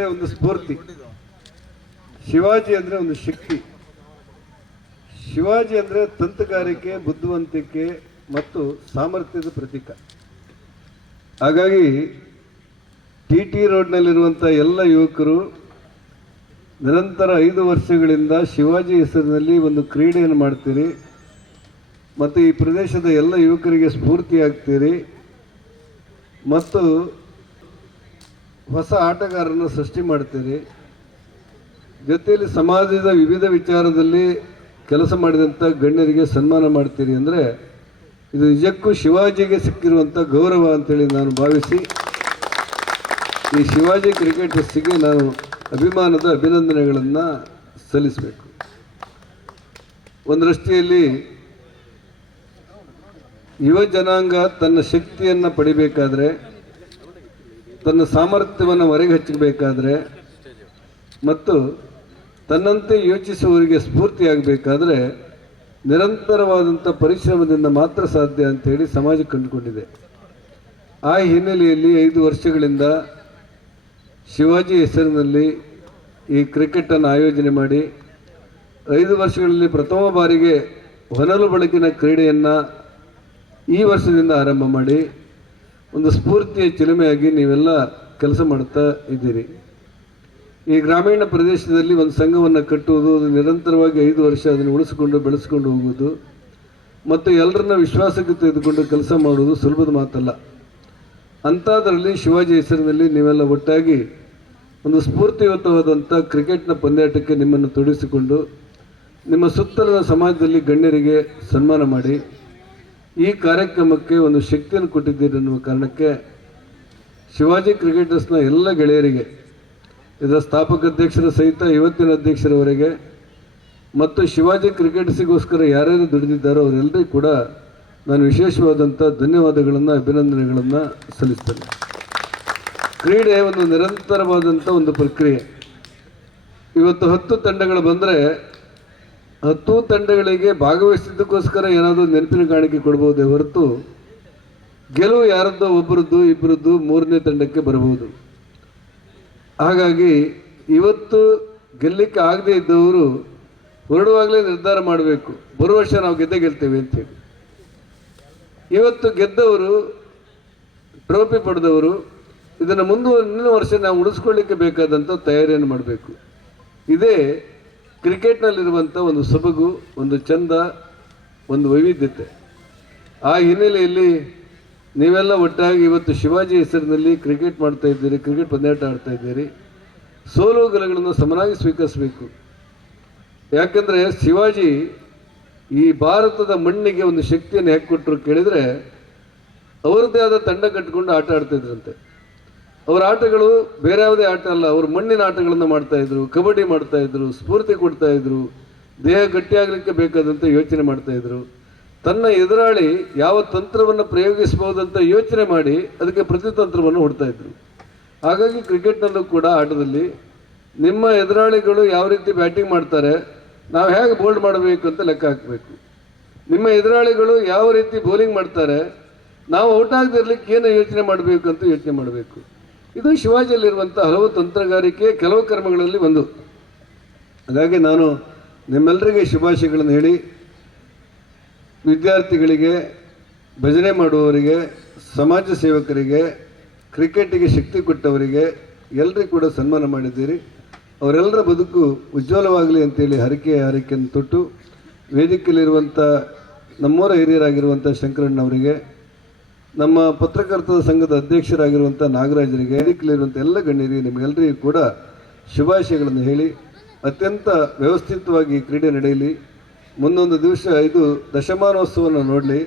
ಅಂದರೆ ಒಂದು ಸ್ಫೂರ್ತಿ. ಶಿವಾಜಿ ಅಂದರೆ ಒಂದು ಶಕ್ತಿ. ಶಿವಾಜಿ ಅಂದರೆ ತಂತ್ರಗಾರಿಕೆ ಬುದ್ಧಿವಂತಿಕೆ ಮತ್ತು ಸಾಮರ್ಥ್ಯದ ಪ್ರತೀಕ. ಹಾಗಾಗಿ ಟಿ ಟಿ ರೋಡ್ನಲ್ಲಿರುವಂಥ ಎಲ್ಲ ಯುವಕರು ನಿರಂತರ ಐದು ವರ್ಷಗಳಿಂದ ಶಿವಾಜಿ ಹೆಸರಿನಲ್ಲಿ ಒಂದು ಕ್ರೀಡೆಯನ್ನು ಮಾಡ್ತೀರಿ ಮತ್ತು ಈ ಪ್ರದೇಶದ ಎಲ್ಲ ಯುವಕರಿಗೆ ಸ್ಫೂರ್ತಿಯಾಗ್ತೀರಿ ಮತ್ತು ಹೊಸ ಆಟಗಾರರನ್ನು ಸೃಷ್ಟಿ ಮಾಡ್ತೀರಿ. ಜೊತೆಯಲ್ಲಿ ಸಮಾಜದ ವಿವಿಧ ವಿಚಾರದಲ್ಲಿ ಕೆಲಸ ಮಾಡಿದಂಥ ಗಣ್ಯರಿಗೆ ಸನ್ಮಾನ ಮಾಡ್ತೀರಿ ಅಂದರೆ ಇದು ನಿಜಕ್ಕೂ ಶಿವಾಜಿಗೆ ಸಿಕ್ಕಿರುವಂಥ ಗೌರವ ಅಂತೇಳಿ ನಾನು ಭಾವಿಸಿ, ಈ ಶಿವಾಜಿ ಕ್ರಿಕೆಟರ್ಸಿಗೆ ನಾನು ಅಭಿಮಾನದ ಅಭಿನಂದನೆಗಳನ್ನು ಸಲ್ಲಿಸಬೇಕು. ಒಂದು ಯುವ ಜನಾಂಗ ತನ್ನ ಶಕ್ತಿಯನ್ನು ಪಡಿಬೇಕಾದ್ರೆ ತನ್ನ ಸಾಮರ್ಥ್ಯವನ್ನು ಹೊರಗೆ ಹಚ್ಚಬೇಕಾದ್ರೆ ಮತ್ತು ತನ್ನಂತೆ ಯೋಚಿಸುವವರಿಗೆ ಸ್ಫೂರ್ತಿಯಾಗಬೇಕಾದ್ರೆ ನಿರಂತರವಾದಂಥ ಪರಿಶ್ರಮದಿಂದ ಮಾತ್ರ ಸಾಧ್ಯ ಅಂತೇಳಿ ಸಮಾಜ ಕಂಡುಕೊಂಡಿದೆ. ಆ ಹಿನ್ನೆಲೆಯಲ್ಲಿ ಐದು ವರ್ಷಗಳಿಂದ ಶಿವಾಜಿ ಹೆಸರಿನಲ್ಲಿ ಈ ಕ್ರಿಕೆಟನ್ನು ಆಯೋಜನೆ ಮಾಡಿ ಐದು ವರ್ಷಗಳಲ್ಲಿ ಪ್ರಥಮ ಬಾರಿಗೆ ಹೊನಲು ಬೆಳಕಿನ ಕ್ರೀಡೆಯನ್ನು ಈ ವರ್ಷದಿಂದ ಆರಂಭ ಮಾಡಿ ಒಂದು ಸ್ಫೂರ್ತಿಯ ಚಿಲುಮೆಯಾಗಿ ನೀವೆಲ್ಲ ಕೆಲಸ ಮಾಡ್ತಾ ಇದ್ದೀರಿ. ಈ ಗ್ರಾಮೀಣ ಪ್ರದೇಶದಲ್ಲಿ ಒಂದು ಸಂಘವನ್ನು ಕಟ್ಟುವುದು, ಅದು ನಿರಂತರವಾಗಿ ಐದು ವರ್ಷ ಅದನ್ನು ಉಳಿಸಿಕೊಂಡು ಬೆಳೆಸ್ಕೊಂಡು ಹೋಗುವುದು, ಮತ್ತು ಎಲ್ಲರನ್ನ ವಿಶ್ವಾಸಕ್ಕೆ ತೆಗೆದುಕೊಂಡು ಕೆಲಸ ಮಾಡುವುದು ಸುಲಭದ ಮಾತಲ್ಲ. ಅಂಥದ್ರಲ್ಲಿ ಶಿವಾಜಿ ಹೆಸರಿನಲ್ಲಿ ನೀವೆಲ್ಲ ಒಟ್ಟಾಗಿ ಒಂದು ಸ್ಫೂರ್ತಿಯುತವಾದಂಥ ಕ್ರಿಕೆಟ್ನ ಪಂದ್ಯಾಟಕ್ಕೆ ನಿಮ್ಮನ್ನು ತೊಡಗಿಸಿಕೊಂಡು, ನಿಮ್ಮ ಸುತ್ತಲಿನ ಸಮಾಜದಲ್ಲಿ ಗಣ್ಯರಿಗೆ ಸನ್ಮಾನ ಮಾಡಿ ಈ ಕಾರ್ಯಕ್ರಮಕ್ಕೆ ಒಂದು ಶಕ್ತಿಯನ್ನು ಕೊಟ್ಟಿದ್ದೀರಿ ಅನ್ನುವ ಕಾರಣಕ್ಕೆ ಶಿವಾಜಿ ಕ್ರಿಕೆಟರ್ಸ್ನ ಎಲ್ಲ ಗೆಳೆಯರಿಗೆ, ಇದರ ಸ್ಥಾಪಕ ಅಧ್ಯಕ್ಷರ ಸಹಿತ ಇವತ್ತಿನ ಅಧ್ಯಕ್ಷರವರೆಗೆ ಮತ್ತು ಶಿವಾಜಿ ಕ್ರಿಕೆಟ್ಸಿಗೋಸ್ಕರ ಯಾರ್ಯಾರು ದುಡಿದಿದ್ದಾರೋ ಅವರೆಲ್ಲರಿಗೂ ಕೂಡ ನಾನು ವಿಶೇಷವಾದಂಥ ಧನ್ಯವಾದಗಳನ್ನು, ಅಭಿನಂದನೆಗಳನ್ನು ಸಲ್ಲಿಸ್ತೇನೆ. ಕ್ರೀಡೆ ಒಂದು ನಿರಂತರವಾದಂಥ ಒಂದು ಪ್ರಕ್ರಿಯೆ. ಇವತ್ತು ಹತ್ತು ತಂಡಗಳು ಬಂದರೆ ಹತ್ತು ತಂಡಗಳಿಗೆ ಭಾಗವಹಿಸಿದ್ದಕ್ಕೋಸ್ಕರ ಏನಾದರೂ ನೆನಪಿನ ಕಾಣಿಕೆ ಕೊಡಬಹುದೇ ಹೊರತು ಗೆಲುವು ಯಾರದ್ದೋ ಒಬ್ಬರದ್ದು ಇಬ್ಬರದ್ದು ಮೂರನೇ ತಂಡಕ್ಕೆ ಬರಬಹುದು. ಹಾಗಾಗಿ ಇವತ್ತು ಗೆಲ್ಲಕ್ಕೆ ಆಗದೇ ಇದ್ದವರು ಹೊರಡುವಾಗಲೇ ನಿರ್ಧಾರ ಮಾಡಬೇಕು. ಬರುವ ವರ್ಷ ನಾವು ಗೆದ್ದೇ ಗೆಲ್ತೇವೆ ಅಂತೇಳಿ ಇವತ್ತು ಗೆದ್ದವರು, ಟ್ರೋಫಿ ಪಡೆದವರು, ಇದನ್ನು ಮುಂದಿನ ವರ್ಷ ನಾವು ಉಳಿಸ್ಕೊಳ್ಳಿಕ್ಕೆ ಬೇಕಾದಂಥ ತಯಾರಿಯನ್ನು ಮಾಡಬೇಕು. ಇದೇ ಕ್ರಿಕೆಟ್ನಲ್ಲಿರುವಂಥ ಒಂದು ಸೊಬಗು, ಒಂದು ಚಂದ, ಒಂದು ವೈವಿಧ್ಯತೆ. ಆ ಹಿನ್ನೆಲೆಯಲ್ಲಿ ನೀವೆಲ್ಲ ಒಟ್ಟಾಗಿ ಇವತ್ತು ಶಿವಾಜಿ ಹೆಸರಿನಲ್ಲಿ ಕ್ರಿಕೆಟ್ ಮಾಡ್ತಾ ಇದ್ದೀರಿ, ಕ್ರಿಕೆಟ್ ಪಂದ್ಯಾಟ ಆಡ್ತಾ ಇದ್ದೀರಿ. ಸೋಲು ಗಲಗಳನ್ನು ಸಮನಾಗಿ ಸ್ವೀಕರಿಸಬೇಕು. ಯಾಕಂದರೆ ಶಿವಾಜಿ ಈ ಭಾರತದ ಮಣ್ಣಿಗೆ ಒಂದು ಶಕ್ತಿಯನ್ನು ಹೇಗೆ ಕೊಟ್ಟರು ಕೇಳಿದರೆ, ಅವರದ್ದೇ ಆದ ತಂಡ ಕಟ್ಟಿಕೊಂಡು ಆಟ ಆಡ್ತಿದ್ರಂತೆ ಅವರ ಆಟಗಳು ಬೇರೆ ಯಾವುದೇ ಆಟ ಅಲ್ಲ, ಅವರು ಮಣ್ಣಿನ ಆಟಗಳನ್ನು ಮಾಡ್ತಾ ಇದ್ರು, ಕಬಡ್ಡಿ ಮಾಡ್ತಾ ಇದ್ರು, ಸ್ಫೂರ್ತಿ ಕೊಡ್ತಾ ಇದ್ರು, ದೇಹ ಗಟ್ಟಿಯಾಗಲಿಕ್ಕೆ ಬೇಕಾದಂಥ ಯೋಚನೆ ಮಾಡ್ತಾ ಇದ್ರು. ತನ್ನ ಎದುರಾಳಿ ಯಾವ ತಂತ್ರವನ್ನು ಪ್ರಯೋಗಿಸಬಹುದಂತ ಯೋಚನೆ ಮಾಡಿ ಅದಕ್ಕೆ ಪ್ರತಿತಂತ್ರವನ್ನು ಹುಡ್ತಾ ಇದ್ರು. ಹಾಗಾಗಿ ಕ್ರಿಕೆಟ್ನಲ್ಲೂ ಕೂಡ ಆಟದಲ್ಲಿ ನಿಮ್ಮ ಎದುರಾಳಿಗಳು ಯಾವ ರೀತಿ ಬ್ಯಾಟಿಂಗ್ ಮಾಡ್ತಾರೆ, ನಾವು ಹೇಗೆ ಬೋಲ್ಡ್ ಮಾಡಬೇಕು ಅಂತ ಲೆಕ್ಕ ಹಾಕಬೇಕು. ನಿಮ್ಮ ಎದುರಾಳಿಗಳು ಯಾವ ರೀತಿ ಬೌಲಿಂಗ್ ಮಾಡ್ತಾರೆ, ನಾವು ಔಟ್ ಆಗದಿರ್ಲಿಕ್ಕೆ ಏನು ಯೋಚನೆ ಮಾಡಬೇಕು ಅಂತ ಯೋಚನೆ ಮಾಡಬೇಕು. ಇದು ಶಿವಾಜಿಯಲ್ಲಿರುವಂಥ ಹಲವು ತಂತ್ರಗಾರಿಕೆ, ಕೆಲವು ಕರ್ಮಗಳಲ್ಲಿ ಒಂದು. ಹಾಗಾಗಿ ನಾನು ನಿಮ್ಮೆಲ್ಲರಿಗೆ ಶುಭಾಶಯಗಳನ್ನು ಹೇಳಿ, ವಿದ್ಯಾರ್ಥಿಗಳಿಗೆ, ಭಜನೆ ಮಾಡುವವರಿಗೆ, ಸಮಾಜ ಸೇವಕರಿಗೆ, ಕ್ರಿಕೆಟಿಗೆ ಶಕ್ತಿ ಕೊಟ್ಟವರಿಗೆ ಎಲ್ಲರಿಗೂ ಕೂಡ ಸನ್ಮಾನ ಮಾಡಿದ್ದೀರಿ. ಅವರೆಲ್ಲರ ಬದುಕು ಉಜ್ವಲವಾಗಲಿ ಅಂತೇಳಿ ಹರಕೆ ಹಾರೈಕೆಯನ್ನು ತೊಟ್ಟು ವೇದಿಕೆಯಲ್ಲಿರುವಂಥ ನಮ್ಮೂರ ಹಿರಿಯರಾಗಿರುವಂಥ ಶಂಕರಣ್ಣವರಿಗೆ ನಮ್ಮ ಪತ್ರಕರ್ತರ ಸಂಘದ ಅಧ್ಯಕ್ಷರಾಗಿರುವಂಥ ನಾಗರಾಜರಿಗೆ ವೇದಿಕೆಯಲ್ಲಿರುವಂಥ ಎಲ್ಲ ಗಣ್ಯರಿಗೆ ನಿಮಗೆಲ್ಲರಿಗೂ ಕೂಡ ಶುಭಾಶಯಗಳನ್ನು ಹೇಳಿ, ಅತ್ಯಂತ ವ್ಯವಸ್ಥಿತವಾಗಿ ಕ್ರೀಡೆ ನಡೆಯಲಿ. ಮುಂದೊಂದು ದಿವಸ ಇದು ದಶಮಾನೋತ್ಸವವನ್ನು ನೋಡಲಿ.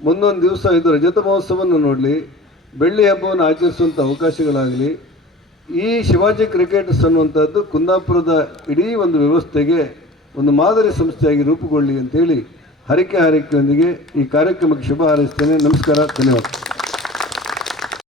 ಮುಂದೊಂದು ದಿವಸ ಇದು ರಜತ ಮಹೋತ್ಸವವನ್ನು ನೋಡಲಿ. ಬೆಳ್ಳಿ ಹಬ್ಬವನ್ನು ಆಚರಿಸುವಂಥ ಅವಕಾಶಗಳಾಗಲಿ. ಈ ಶಿವಾಜಿ ಕ್ರಿಕೆಟ್ಸ್ ಅನ್ನುವಂಥದ್ದು ಕುಂದಾಪುರದ ಇಡೀ ಒಂದು ವ್ಯವಸ್ಥೆಗೆ ಒಂದು ಮಾದರಿ ಸಂಸ್ಥೆಯಾಗಿ ರೂಪುಗೊಳ್ಳಿ ಅಂತೇಳಿ ಹರಕೆ ಹಾರೈಕೆಯೊಂದಿಗೆ ಈ ಕಾರ್ಯಕ್ರಮಕ್ಕೆ ಶುಭ ಹಾರೈಸ್ತೇನೆ. ನಮಸ್ಕಾರ ಧನ್ಯವಾದ.